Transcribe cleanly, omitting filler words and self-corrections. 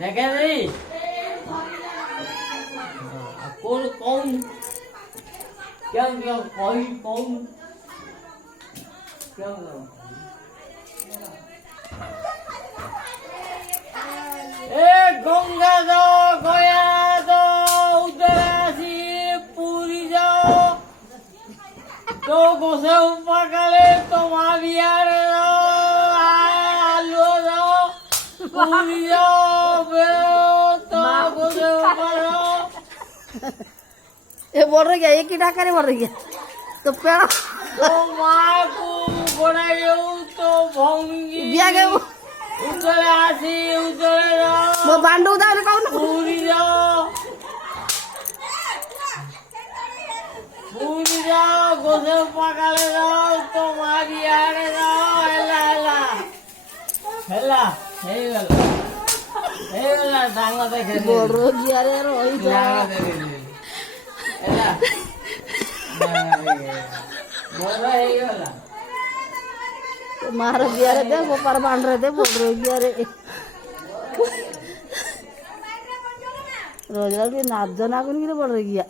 দেখে নি কোন কোন কেউ কেউ কই কোন কেউ এ গঙ্গা যাও গয়া যাও উদরাসি পুরী যাও তো গোসে পাকালে তোমার বিয়ার আলু যাও পুরী যাও তো গোসে পাকালো এ বড় গিয়া এ কি ঢাকারে বড় গিয়া তো পেড়া তো মাকু গোড়াই তো ভঙ্গি বিয়া গে উতরে আসি উতরে যাও মো বান্ডু দাও না কাউন পুরী যাও পুরী যাও গোসে পাকালে যাও তোমার বিয়ারে যাও হেলা হেলা হেলা হেলা হেলা ডাঙ্গা দেখে বড় গিয়া রে রই ডাঙ্গা দেখে হেলা বড় হয়ে গেল মার গিয়া রে দে গোপার বান্ডরে দে বড় গিয়া রে রোজ রোজ নাচ জানা কোন গিয়ে বড় গিয়া